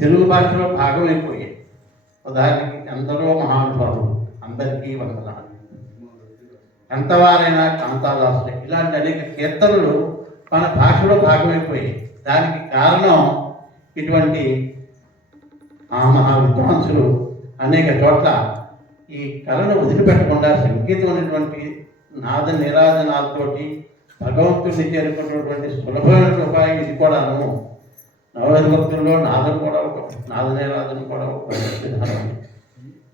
తెలుగు భాషలో భాగమైపోయాయి. ఉదాహరణకి ఎందరో మహానుభావులు, అందరికీ వందనాలు, ఎంతవారైనా కాంతాదాసులు, ఇలాంటి అనేక కీర్తనలు మన భాషలో భాగమైపోయాయి. దానికి కారణం ఇటువంటి మహా విద్వాంసులు అనేక చోట్ల ఈ కళను వదిలిపెట్టకుండా సంగీతం అనేటువంటి నాద నిరాధనాలతోటి భగవంతుడిని చేరుకున్నటువంటి సులభమైన ఉపాయం ఇది కూడాను. నవభక్తుల్లో నాదం కూడా ఒక నాద నిరాధన కూడా ఒక విధానం.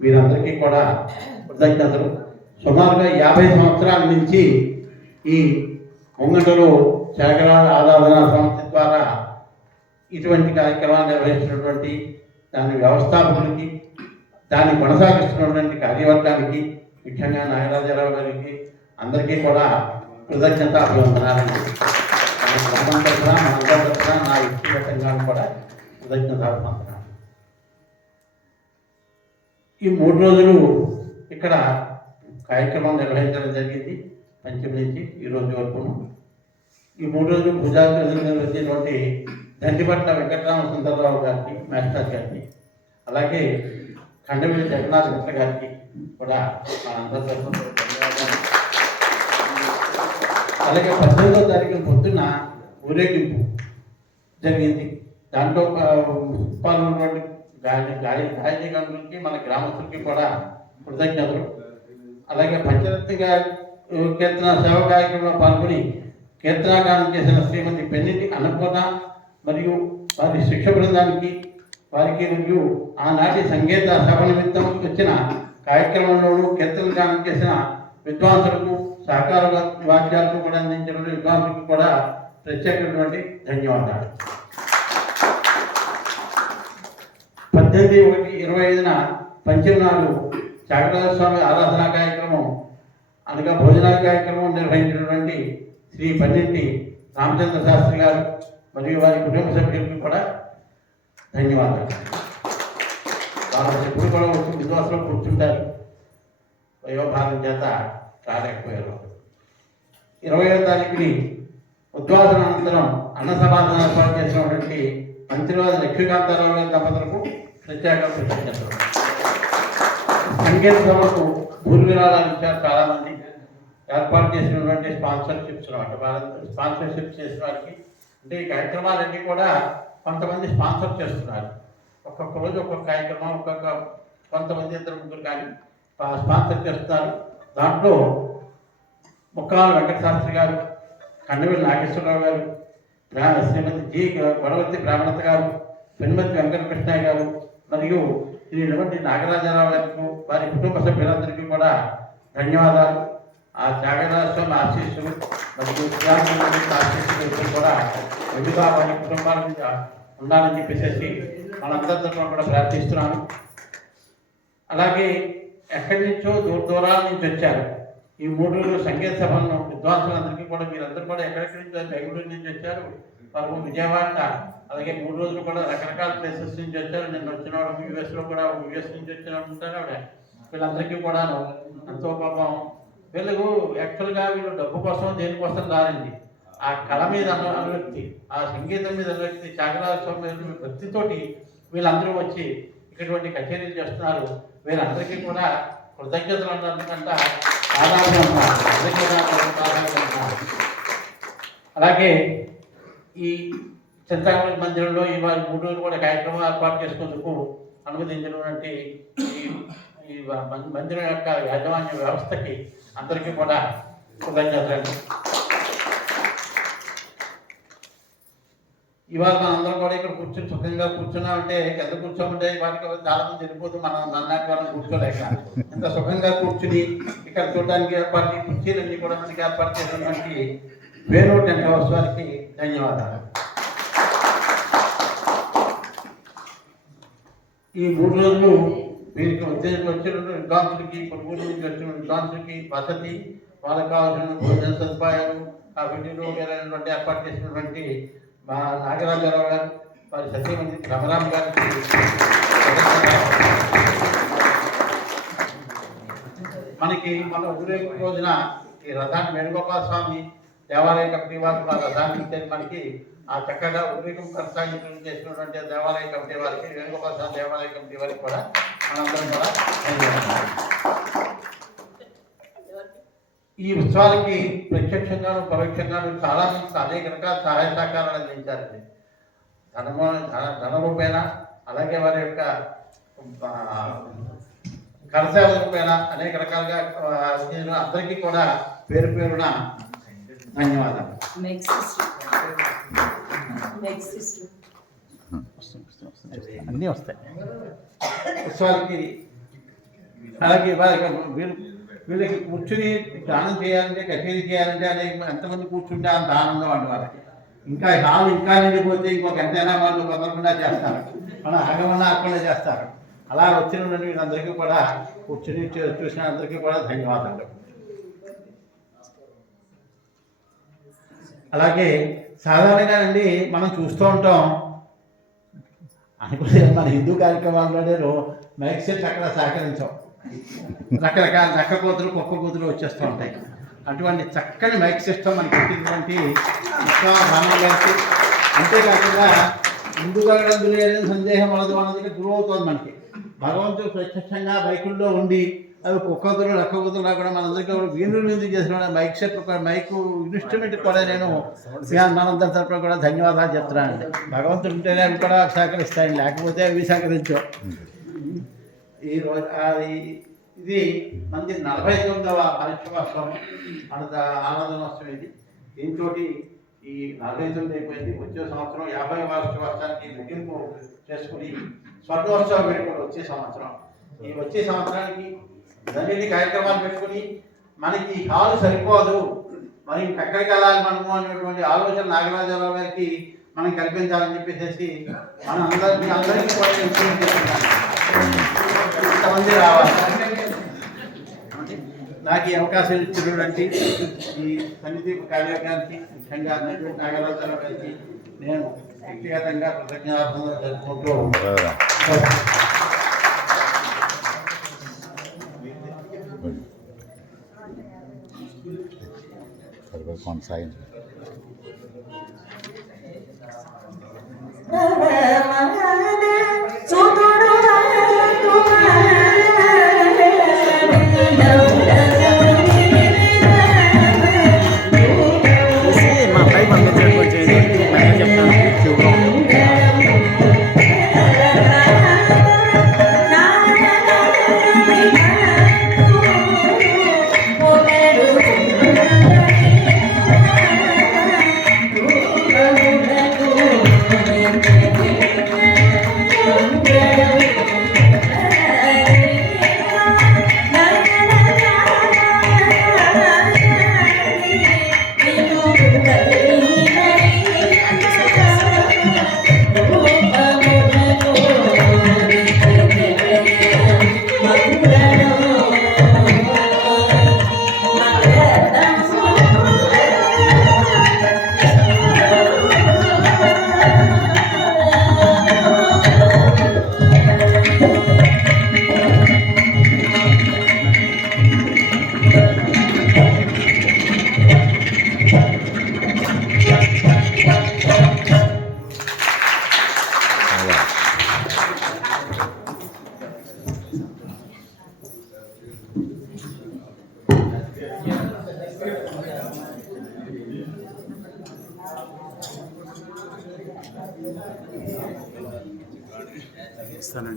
వీరందరికీ కూడా కృతజ్ఞతలు. సుమారుగా 50 సంవత్సరాల నుంచి ఈ ముంగటలో శాఖరాల ఆరాధన సంస్థ ద్వారా ఇటువంటి కార్యక్రమాలు నిర్వహించినటువంటి దాని వ్యవస్థాపకులకి, దాన్ని కొనసాగిస్తున్నటువంటి కార్యవర్గానికి, ముఖ్యంగా నాగరాజరావు గారికి అందరికీ కూడా కృతజ్ఞత అభివందనాలండి. నా వ్యక్తిగతంగా కూడా కృతజ్ఞత అభివందనాలు. ఈ 3 రోజులు ఇక్కడ కార్యక్రమం నిర్వహించడం జరిగింది. పంచమి నుంచి ఈ రోజు వరకు ఈ 3 రోజులు భుజాలు నిర్వహించినటువంటి దండిపట్ల వెంకటరామ సుందరరావు గారికి, మాస్టర్ గారికి, అలాగే ఖండవీడి జగన్నాథ్ మిత్ర గారికి కూడా అందరి అలాగే 18వ తారీఖు పొద్దున్న ఊరేగింపు జరిగింది. దాంట్లో పాల్గొన్నటువంటి గాయని గంగులకి, మన గ్రామస్తులకి కూడా కృతజ్ఞతలు. అలాగే పంచరత్నగా కీర్తన సేవ కార్యక్రమంలో పాల్గొని కీర్తనాగానం చేసిన శ్రీమతి పెన్నిటి అన్నపూర్ణ మరియు వారి శిక్ష బృందానికి, వారికి మరియు ఆనాటి సంగీత సభ నిమిత్తం వచ్చిన కార్యక్రమంలోనూ కీర్తన గానం చేసిన విద్వాంసులకు, సహకార వాద్యాలకు కూడా అందించిన విద్వాంసులకు కూడా ప్రత్యేకమైనటువంటి ధన్యవాదాలు. 18/1/25న పంచమి నాడు త్యాగరాజ స్వామి ఆరాధనా కార్యక్రమం అనగా భోజనాల కార్యక్రమం నిర్వహించినటువంటి శ్రీ పన్నింటి రామచంద్ర శాస్త్రి గారు మరియు వారి కుటుంబ సభ్యులకు కూడా ధన్యవాదాలు. వాళ్ళు ఎప్పుడు కూడా వచ్చి విశ్వాసంలో కూర్చుంటారు, వయోభారం చేత రాలేకపోయారు. 20వ తారీఖుని ఉద్వాసన అనంతరం అన్న సమాధానం ఏర్పాటు చేసినటువంటి మంత్రివాది లక్ష్మీకాంతారావు గారి దంపతులకు ప్రత్యేక కృతజ్ఞతలు. సంగీత సభకు భూమి విరాళాలు ఇచ్చారు చాలామంది. ఏర్పాటు చేసినటువంటి స్పాన్సర్షిప్స్ చేసిన వారికి, అంటే ఈ కార్యక్రమాలన్నీ కూడా కొంతమంది స్పాన్సర్ చేస్తున్నారు. ఒక్కొక్క రోజు ఒక్కొక్క కార్యక్రమం, కొంతమంది 2-3 కానీ స్పాన్సర్ చేస్తున్నారు. దాంట్లో ముక్కాల వెంకట శాస్త్రి గారు, ఖండవీడి నాగేశ్వరరావు గారు, శ్రీమతి జి గొడవతి బ్రాహ్మణత గారు, పెనుమతి వెంకటకృష్ణయ్య గారు మరియు శ్రీమతి నాగరాజరావు గారికి, వారి కుటుంబ సభ్యులందరికీ కూడా ధన్యవాదాలు. ఆ త్యాగరాజ స్వామి ఆశీస్సులు మరియు ఆశీస్సులు కూడా ముందుగా వారి కుటుంబాల మీద ఉండాలని చెప్పేసి మనందరితో కూడా ప్రార్థిస్తున్నాను. అలాగే ఎక్కడి నుంచో దూరాల నుంచి వచ్చారు. ఈ 3 రోజులు సంగీత సభలను విద్వాంసులందరికీ కూడా, మీరందరూ కూడా ఎక్కడెక్కడి నుంచి, బెంగళూరు నుంచి వచ్చారు, వారు విజయవాడ, అలాగే 3 రోజులు కూడా రకరకాల ప్లేసెస్ నుంచి వచ్చారు. నేను వచ్చిన వాడు యూఎస్లో కూడా, యూఎస్ నుంచి వచ్చిన ఉంటారు ఆవిడ. వీళ్ళందరికీ కూడాను ఎంతో పాపం. వీళ్ళకు యాక్చువల్గా వీళ్ళు డబ్బు కోసం, దేనికోసం రారండి. ఆ కళ మీద అనురక్తి, ఆ సంగీతం మీద అనురక్తి, త్యాగరాజ స్వామి భక్తితోటి వీళ్ళందరూ వచ్చి ఇటువంటి కచేరీలు చేస్తున్నారు. వీళ్ళందరికీ కూడా కృతజ్ఞతలు అన్నందుకంటే అలాగే ఈ చింతామణి మందిరంలో ఇవాళ 3 రోజులు కూడా కార్యక్రమం ఏర్పాటు చేసుకునేందుకు అనుమతించినటువంటి ఈ మందిరం యొక్క యాజమాన్య వ్యవస్థకి అందరికీ కూడా కృతజ్ఞతలు. ఇవాళ మనందరం కూడా ఇక్కడ కూర్చొని సుఖంగా కూర్చున్నామంటే, కింద కూర్చోమంటే వాటికి చాలామంది వెళ్ళిపోతూ మనం నన్నాటి వాళ్ళని కూర్చోలేక ఇంత సుఖంగా కూర్చుని ఇక్కడ చూడడానికి ఏర్పాటు కుర్చీలన్నీ కూడా మనకి ఏర్పాటు చేసినటువంటి వేణు టెంట్ హౌస్ వారికి ధన్యవాదాలు. ఈ 3 రోజులు వీరికి వచ్చిన విద్వాంసులకి, కొనుగోలు నుంచి వచ్చిన విద్వాంసులకి వసతి, వాళ్ళకి కావాల్సిన భోజన సదుపాయాలు, ఆ వీటిలో వేరైనటువంటి ఏర్పాటు చేసినటువంటి మా నాగరాజరావు గారు, వారి సత్యమంది రమరామ్ గారికి, మనకి మన ఊరేగింపు రోజున ఈ రథాన్ని వేణుగోపాల స్వామి దేవాలయ కమిటీ వారు రథాన్ని ఇచ్చేది మనకి ఆ చక్కగా ఉద్యోగం కొనసాగించడం చేసినటువంటి దేవాలయ కమిటీ వారికి, వేణుగోపాల స్వామి దేవాలయ కమిటీ వారికి కూడా మనందరం కూడా ఈ ఉత్సవాలకి ప్రత్యక్షంగాను పరోక్షంగాను చాలా మంది అనేక రకాల సహాయ సహకారాలు అందించారండి. ధన రూపేణ, అలాగే వారి యొక్క కరసేవ రూపేణ అనేక రకాలుగా అందరికీ కూడా పేరు పేరున ధన్యవాదాలు. అన్నీ వస్తాయి ఉత్సవాలకి. అలాగే వీళ్ళకి కూర్చుని దానం చేయాలంటే, కచేరీ చేయాలంటే అనే ఎంతమంది కూర్చుంటే అంత ఆనందం అండి వాళ్ళకి. ఇంకా హాలు ఇంకా నిండిపోతే ఇంకొక ఎంతైనా వాళ్ళు కుదరకుండా చేస్తారు, మనం ఆగమన్నా ఆగకుండా చేస్తారు. అలా వచ్చిన వీళ్ళందరికీ కూడా కూర్చుని చూసిన అందరికీ కూడా ధన్యవాదాలు. అలాగే సాధారణంగా అండి మనం చూస్తూ ఉంటాం, అనుకుంటే మన హిందూ కార్యక్రమాల్లోనే మైక్ సెట్ అక్కడ సహకరించాం, రకరకాల నక్క కూతురు కుక్క కూతురు వచ్చేస్తూ ఉంటాయి. అటువంటి చక్కని మైక్ సిస్టమ్ మనకి ఇచ్చినటువంటి రామయ్య గారికి, అంతేకాకుండా ముందుగా లేని సందేహం వలదు అన్నది గురువు అవుతుంది మనకి. భగవంతుడు ప్రత్యక్షంగా బైకుల్లో ఉండి అవి కుక్కతులు నక్క కూతురులా కూడా మనందరికీ వీణులు ఎందుకు చేసిన మైక్ సెట్ మైకు ఇన్స్ట్రుమెంట్ కూడా నేను మనందరి తరపున కూడా ధన్యవాదాలు చెప్తున్నానండి. భగవంతుడు ఉంటేనే అవి కూడా సహకరిస్తాయండి, లేకపోతే అవి సహకరించవు. ఇది మంది 49వ వార్షికోత్సవం, ఆనందోత్సవం. ఇది దీంతో ఈ 49 అయిపోయింది. వచ్చే సంవత్సరం 50వ వార్షికోత్సవానికి ముగింపు చేసుకుని స్వర్ణోత్సవం పెట్టుకుని వచ్చే సంవత్సరం, ఈ వచ్చే సంవత్సరానికి అన్నింటి కార్యక్రమాలు పెట్టుకుని మనకి హాలు సరిపోదు, మరి ఇంకెక్కడికి వెళ్ళాలి మనము అనేటువంటి ఆలోచన నాగరాజరావు గారికి మనం కల్పించాలని చెప్పేసి మనం అందరికీ కూడా ఇంతమంది రావాలి. నాకు ఈ అవకాశం ఇచ్చినటువంటి ఈ సన్నిధి కార్యక్రమానికి ముఖ్యంగా నాగరాజరావు గారికి నేను వ్యక్తిగతంగా కృతజ్ఞతాలు జరుపుకుంటూ కొనసాగించు. మా అబ్బాయి పంపించడం కొంచెం చెప్తాను.